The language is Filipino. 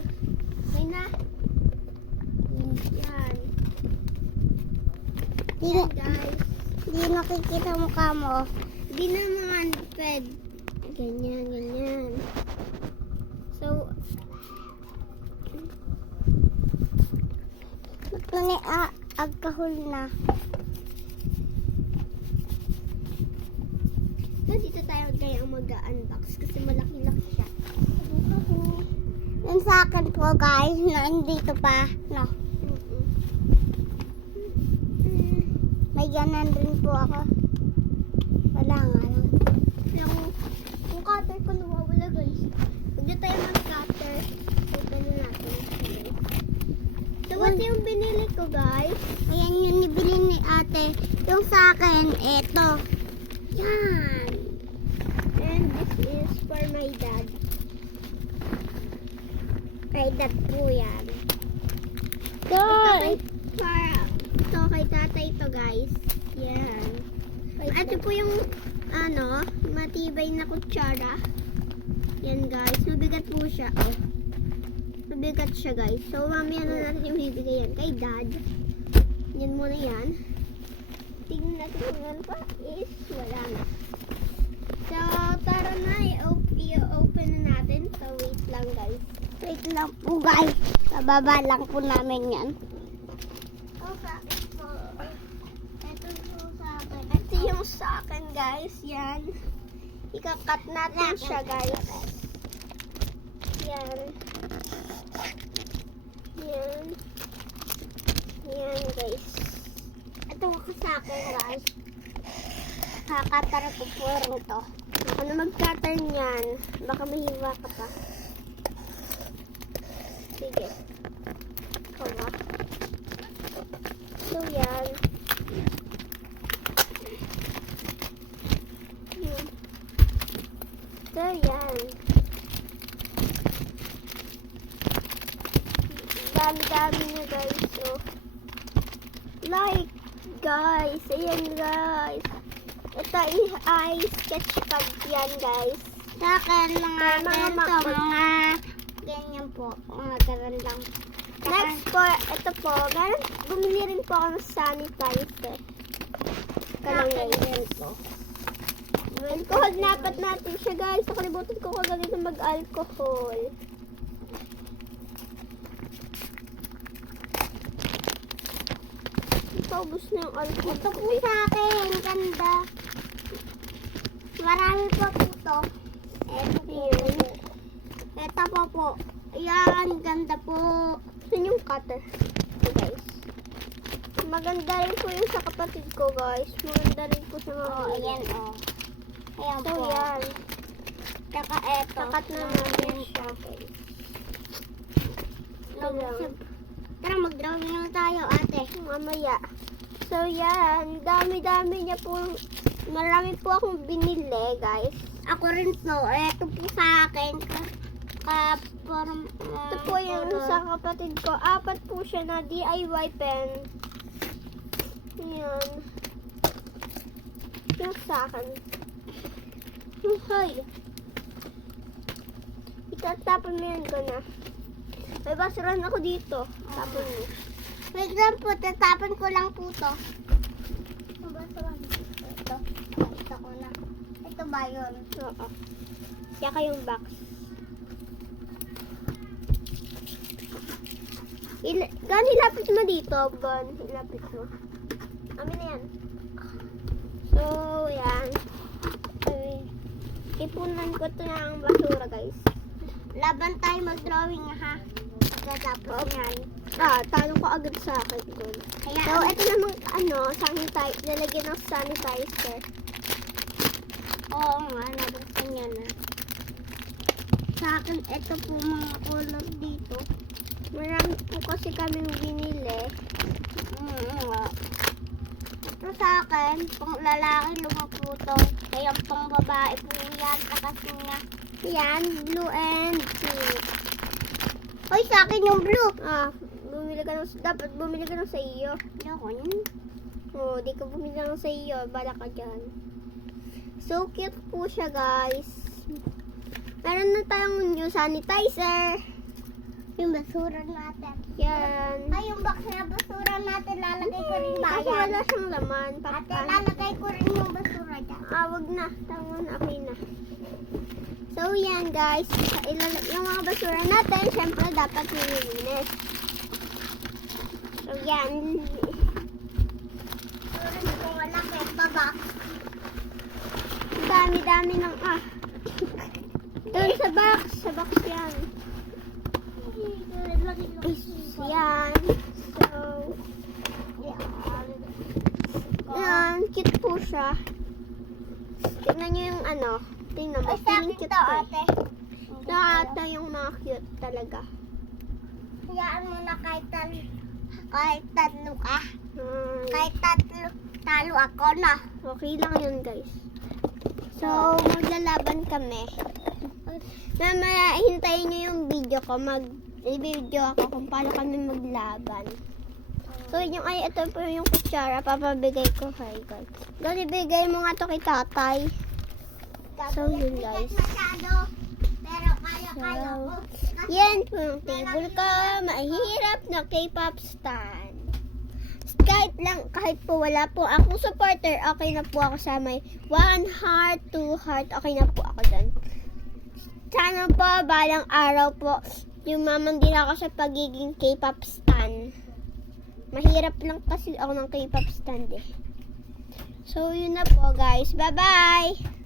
Okay na. Yan. Di, Yan, guys. di nakikita mukha mo. Di naman pwede. Ganyan, ganyan. So, Ito ni agkahol na. dito tayo kaya mag-unbox kasi malaki-laki siya. Yan sa akin po guys, nandito pa. No. May ganan rin po ako. Wala nga lang. Yung cutter ko nawawala guys. Huwag na tayo mag-cutter. Ito na natin. So, what yung binili ko guys? Ayan yung nibili ni ate. Yung sa akin, eto. Yan. And this is for my dad. Kay dad po yan. Ito kay tatay to guys. Yan. Ito po yung matibay na kutsara. Yan guys. Mabigat po siya. Oh. Mabigat siya guys. So mamaya na natin yung bibigay yan kay dad. Yan muna yan. Tingnan natin kung ano pa is wala na. So tara na. I-open na natin. So wait lang guys. Wait lang po guys. Bababa lang po namin yan. Okay po. Ito po sa akin. Ito yung sa akin guys. Yan. Ika-cut natin siya guys. Yan. Yan. Yan guys. Ito ko sa akin guys. Kakatar ko po rin to. Ako na mag-cutter niyan. Baka mahiwa ka pa. Sige. Ikaw ba? So yan. So yan. Dami-dami niya guys. So, like guys. Ayan guys. Ito ay sketch pad yan guys. Sa akin mga Mga ganito, mga ganyan po. Mga ganun lang. Next po, ito po. Bumili rin po ako ng sanitizer. Kalang guys. Alcohol, napat natin siya guys. Nakalimutan ko kagad na mag-alcohol. Paubos na yung alcohol. Ito po sa akin. Ganda. Marami po po ito. Ito po. Ito po po. Ayan, ganda po. Saan yung cutter? Ito guys. Maganda rin po yung sa kapatid ko guys. Maganda rin po sa mga Oh, ayan oh. Ayan So po. yan. Tsaka eto. Sakat na natin siya guys. Ito lang. Tara, mag-drawing lang tayo, ate. Mamaya. So yan, dami-dami niya po. Marami po akong binili, guys. Ako rin po. Eto po sa akin. Ito po yung sa kapatid ko. 4 po siya na DIY pen. Yan. Yung sa akin. Hay. Itatapon mo yan ko na. May basuran ako dito. Tapon mo. Wait lang po, tatapon ko lang po to. Ito. Ito ko na. Ito ba yun? Oo. Kaya kayong box. Gan, ilapit mo dito, Bon. Ilapit mo. Amin na yan. So, yan. Ipunan ko ito na ang basura, guys. Laban tayo mag-drawing ha. Tatapos yan. Talo ko agad sa akin, Bon. Kaya, So, ito namang, sanitizer. Lalagyan ng sanitizer. oo nga, nabuksan yan na. Sa akin, ito po mga color dito. Marami po kasi kaming binili. Ito sa akin, pang lalaki lumuputo. Kaya pang babae po yan. Kasi nga, Yan, blue and pink. hoy, sa akin yung blue. Dapat bumili ka ng sa iyo. Ayoko yun. Oh, di ka bumili ng sa iyo. Bala ka dyan. So cute po siya, guys. Meron na tayong new sanitizer. Yung basura natin. Yan. Ay, yung box na basura natin, lalagay ko rin ba Kasi yan? wala siyang laman. Ate, lalagay ko rin yung basura dyan. Wag na. Tama na. Okay na. So, yan guys. Yung mga basura natin, syempre dapat nililinis. So, yan. Rin ko wala kay baba. Ang dami-dami ng Doon sa box. Sa box yan. Yan. So, yan. Cute po siya. Tingnan nyo yung tingnan mo. Ay, sa akin Feeling cute to, to. ate. Ito yung mga cute talaga. Hayaan mo na kahit tatlo ka. Hmm. Kahit talo ako na. Okay lang yun guys. So, maglalaban kami. Mamaya, hintayin nyo yung video ko. Mag-video ako kung paano kami maglaban. So, ito po yung kutsara. Papabigay ko kay guys. Dali, bigay mo nga to kay tatay. So, yun guys. Masyado. Pero kaya ko. Yan po yung table ko. Mahirap na K-pop stand. Kahit po wala po akong supporter, okay na po ako sa may 1 heart, 2 heart, okay na po ako dyan. Sana po, balang araw po, yumaman din ako sa pagiging K-pop stan. Mahirap lang kasi ako ng K-pop stand eh. So, yun na po guys. Bye-bye!